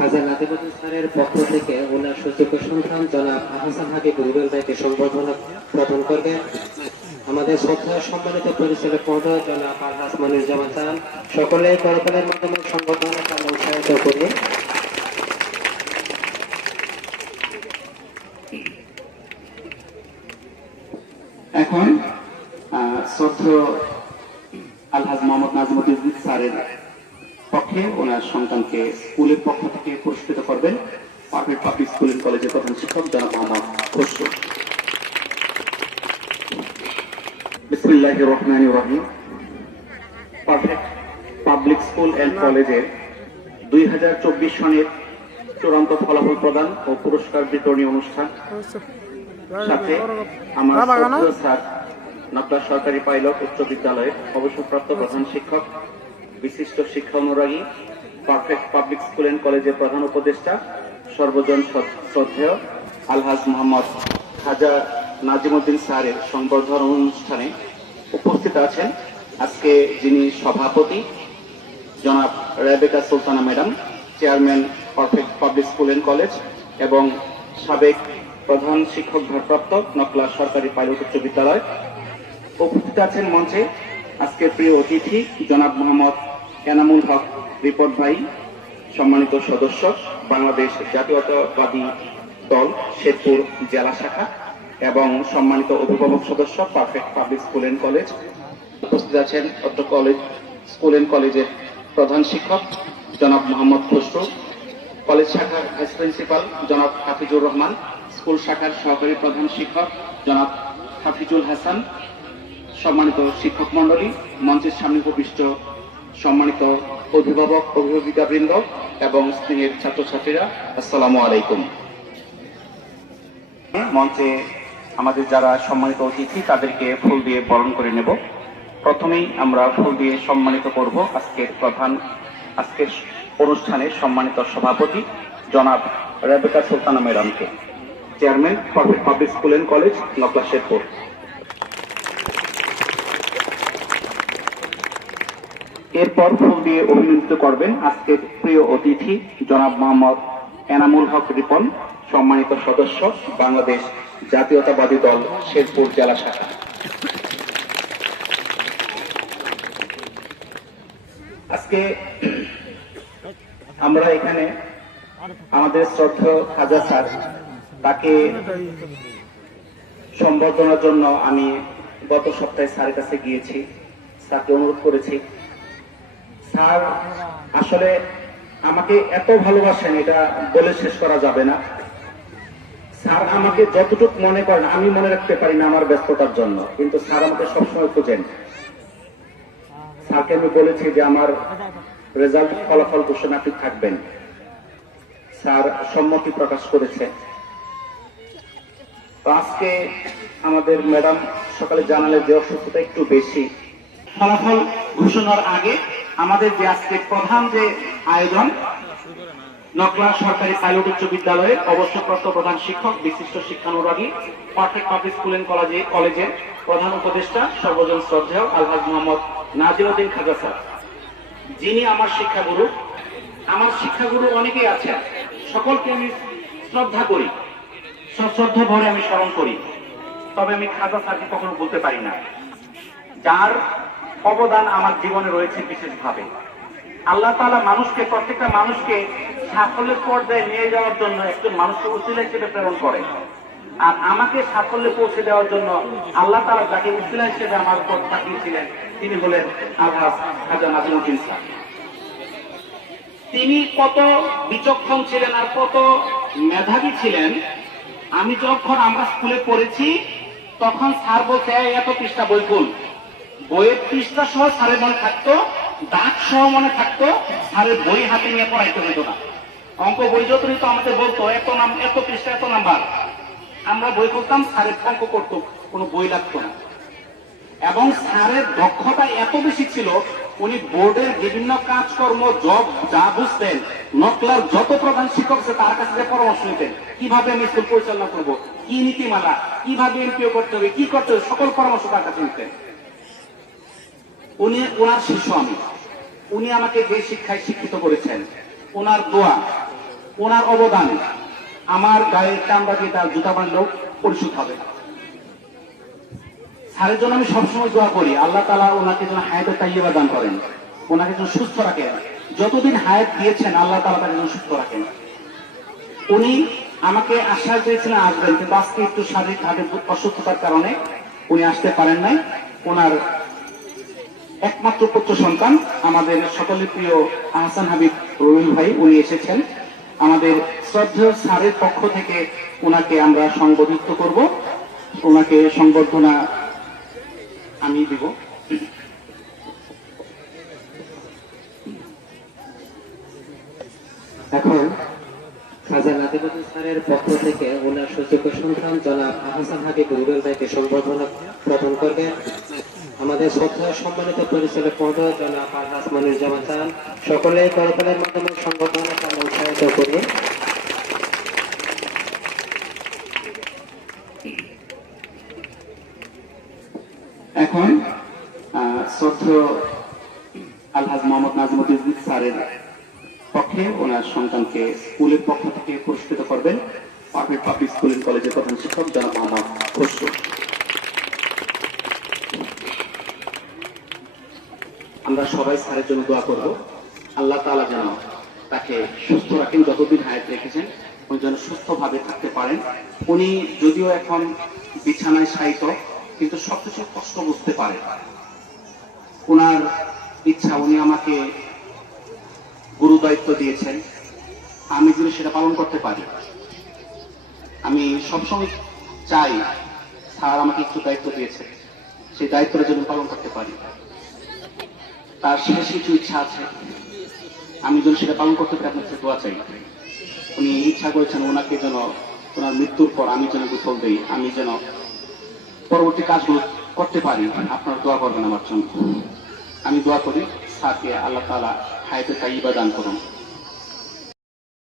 খাজা নাজিমুদ্দিন স্যারের পক্ষ থেকে ওনার সুযোগ্য সন্তান জনাব আহসান হাবিব রুবেল ভাইকে সংবর্ধনা প্রদান করবে আমাদের শ্রদ্ধেয় সম্মানিত পরিচালক মহোদয় জনাব আলহাজ মনিরুজ্জামান চান। সকলেই করতালের মাধ্যমে সংবর্ধনাকে আমরা উৎসাহিত করি। এখন শ্রদ্ধেয় আলহাজ মোহাম্মদ নাজিমুদ্দিন স্যারের পক্ষে ওনার সন্তানকে স্কুলের পক্ষ থেকে পুরস্কৃত করবেন পারফেক্ট পাবলিক স্কুল এন্ড কলেজের প্রধান শিক্ষক জনাব মোহাম্মদ খসরু। বিসমিল্লাহির রহমানির রহিম। পারফেক্ট পাবলিক স্কুল এন্ড কলেজের 2024 সনের চূড়ান্ত ফলাফল প্রদান ও পুরস্কার বিতরণী অনুষ্ঠান সাথে আমার স্যার নকলা সরকারি পাইলট উচ্চ বিদ্যালয়ের অবসরপ্রাপ্ত প্রধান শিক্ষক বিশিষ্ট শিক্ষা অনুরাগী পারফেক্ট পাবলিক স্কুল এন্ড কলেজের প্রধান উপদেষ্টা সর্বজন শ্রদ্ধেয় আলহাজ মোহাম্মদ খাজা নাজিমুদ্দিন স্যারের সংবর্ধনা অনুষ্ঠানে উপস্থিত আছেন আজকে যিনি সভাপতি জনাব Rebeka Sultana madam, chairman Perfect Public School and College এবং সাবেক প্রধান শিক্ষক ভারপ্রাপ্ত নকলা সরকারি পাইলট উচ্চ বিদ্যালয়। উপস্থিত আছেন মঞ্চে আজকের প্রিয় অতিথি জনাব মোহাম্মদ এনামুল হক রিপোর্ট ভাই, সম্মানিত সদস্য বাংলাদেশ জাতীয়তাবাদী দল শেরপুর জেলা শাখা এবং সম্মানিত অভিভাবক সদস্য Perfect Public School and College. উপস্থিত আছেন অত্র কলেজ স্কুল এন্ড কলেজের প্রধান শিক্ষক জনাব মোহাম্মদ খসরু, কলেজ শাখার ভাইস প্রিন্সিপাল জনাব হাফিজুর রহমান, স্কুল শাখার সহকারী প্রধান শিক্ষক জনাব হাফিজুল হাসান, সম্মানিত শিক্ষক মন্ডলী, মঞ্চের সামনে উপবিষ্ট সম্মানিত অভিভাবক অভিভাবিকাবৃন্দ এবং স্নেহের ছাত্রছাত্রীরা, আসসালামু আলাইকুম। মঞ্চে আমাদের যারা সম্মানিত অতিথি তাদেরকে ফুল দিয়ে বরণ করে নেব। প্রথমেই আমরা ফুল দিয়ে সম্মানিত করব আজকের অনুষ্ঠানের সম্মানিত সভাপতি জনাব রেবেকা সুলতানা ম্যাডামকে, chairman Perfect Public School and College Nokla Sherpur. এরপর ফুল দিয়ে অভিনন্দিত করবেন আজকের প্রিয় অতিথি জনাব মোহাম্মদ এনামুল হক রিপন, সম্মানিত সদস্য বাংলাদেশ জাতীয়তাবাদী দল শেরপুর জেলা শাখা। আজকে আমরা এখানে আমাদের শ্রদ্ধেয় খাজা স্যার তাকে সম্বর্ধনার জন্য আমি গত সপ্তাহে স্যারের কাছে গিয়েছি, স্যারকে অনুরোধ করেছি। স্যার আসলে আমাকে এত ভালোবাসেন এটা বলে শেষ করা যাবে না। স্যার আমাকে যতটুকু মনে করেন আমি মনে রাখতে পারি না আমার ব্যস্ততার জন্য, কিন্তু স্যার আমাকে সবসময় খুঁজেন। স্যারকে আমি বলেছি যে আমার রেজাল্ট ফলাফল ঘোষণা আপনি থাকবেন, স্যার সম্মতি প্রকাশ করেছে। তো আজকে আমাদের ম্যাডাম সকালে জানালে যে অসুস্থতা একটু বেশি। ফলাফল ঘোষণার আগে আমাদের যে আজকে প্রধান যে আয়োজন, নকলা সরকারি পাইলট উচ্চ বিদ্যালয়ের অবসরপ্রাপ্ত প্রধান শিক্ষক বিশিষ্ট শিক্ষানুরাগী পারফেক্ট পাবলিক স্কুল এন্ড কলেজের প্রধান উপদেষ্টা সর্বজন শ্রদ্ধেয় আলহাজ মোহাম্মদ নাজিমুদ্দিন খাজা স্যার, যিনি আমার শিক্ষাগুরু। আমার শিক্ষাগুরু অনেকেই আছেন, সকলকে আমি শ্রদ্ধা করি, শ্রদ্ধা ভরে আমি স্মরণ করি, তবে আমি খাজা স্যারকে কখনো বলতে পারি না, যার অবদান আমার জীবনে রয়েছে বিশেষভাবে। আল্লাহ তাআলা মানুষকে, প্রত্যেকটা মানুষকে সাফল্যের পর্যায়ে নিয়ে যাওয়ার জন্য একজন মানুষকে উসিলা হিসেবে প্রেরণ করে, আর আমাকে সাফল্যে পৌঁছে দেওয়ার জন্য আল্লাহ তাআলা যাকে উসিলা হিসেবে আমার উপর পাঠিয়েছিলেন তিনি হলেন আলহাজ খাজা নাজিমুদ্দিন স্যার। তিনি কত বিচক্ষণ ছিলেন আর কত মেধাবী ছিলেন। আমি যখন আমরা স্কুলে পড়েছি তখন স্যার বলতে এত পৃষ্ঠা বই খুল, বইয়ের পৃষ্ঠা সহ স্যারের মনে থাকতো, দাগ সহ মনে থাকতো, স্যারের বই হাতে নিয়ে পড়াইতে হইতো না। অঙ্ক বই যত নিত আমাদের বলতো এত পৃষ্ঠা এত নাম্বার, আমরা বই করতাম, স্যারের অঙ্ক করতো, কোনো বই লাগতো না। এবং স্যারের দক্ষতা এত বেশি ছিল, উনি বোর্ডের বিভিন্ন কাজকর্ম জব যা বুঝতেন, নকলার যত প্রধান শিক্ষক আছে তার কাছে যে পরামর্শ নিতেন, কিভাবে আমি স্কুল পরিচালনা করবো, কি নীতিমালা, কিভাবে এমপিও করতে হবে, কি করতে হবে, সকল পরামর্শ তার কাছে নিতেন। ওনার শিষ্য আমি, উনি আমাকে যে শিক্ষায় শিক্ষিত করেছেন, ওনার দোয়া, ওনার অবদান আমার গায়ে চামড়া দিয়ে তার জুতা বানলেও পরিশোধ হবে না। স্যারের জন্য আমি সবসময় দোয়া করি, আল্লাহ তাআলা ওনাকে যেন হায়াতে তাইয়্যিবা দান করেন, ওনাকে যেন সুস্থ রাখেন। যতদিন হায়াত দিয়েছেন আল্লাহ তাআলা তাকে যেন সুস্থ রাখেন। উনি আমাকে আশ্বাস দিয়েছিলেন আসবেন, কিন্তু আজকে একটু শারীরিকভাবে অসুস্থতার কারণে উনি আসতে পারেন নাই। ওনার একমাত্র পুত্র সন্তান আমাদের সকলের প্রিয় আহসান হাবিব রুবেল ভাই, উনি এসেছেন। আমাদের শ্রদ্ধেয় স্যারের পক্ষ থেকে ওনাকে আমরা সংবর্ধিত করব। ওনাকে সংবর্ধনা আমি দিব। এখন খাজা নাদিমুদ্দিন স্যারের পক্ষ থেকে ওনার সুযোগ্য সন্তান জনাব আহসান হাবিব রুবেল ভাইকে সংবর্ধনা প্রদান করবে আমাদের শ্রদ্ধা সম্মানিত পরিচালক মহোদয় জনাব আলহাজ মনিরুজ্জামান চান। সকলে করতালের মাধ্যমে সংবর্ধনা আমরা উৎসাহিত করি। এখন শ্রদ্ধেয় আলহাজ মোহাম্মদ নাজিমুদ্দিন স্যারের পক্ষে ওনার সন্তানকে স্কুলের পক্ষ থেকে পুরস্কৃত করবেন পারফেক্ট পাবলিক স্কুল এন্ড কলেজের প্রধান শিক্ষক জনাব মোহাম্মদ খসরু। আমরা সবাই স্যারের জন্য দোয়া করব, আল্লাহ তাআলা যেন তাকে সুস্থ রাখেন, যতদিন হায়াত রেখেছেন উনি যেন সুস্থভাবে থাকতে পারেন। উনি যদিও এখন বিছানায় শায়িত, কিন্তু সবকিছু কষ্ট বুঝতে পারে। ওনার ইচ্ছা, উনি আমাকে গুরু দায়িত্ব দিয়েছেন, আমি যদি সেটা পালন করতে পারি। আমি সবসময় চাই স্যার আমাকে একটু দায়িত্ব দিয়েছে, সেই দায়িত্বটা যেন পালন করতে পারি। তার শেষ কিছু ইচ্ছা আছে, আমি যেন সেটা পালন করতে পারি। আপনার কাছে দোয়া চাই। উনি ইচ্ছা করেছেন ওনাকে যেন ওনার মৃত্যুর পর আমি যেন গোসল দিই, আমি যেন পরবর্তী কাজগুলো করতে পারি। আপনারা দোয়া করবেন আমার জন্য। আমি দোয়া করি স্যারকে আল্লাহ তাআলা হায়াতে তাইয়্যিবা দান করুন।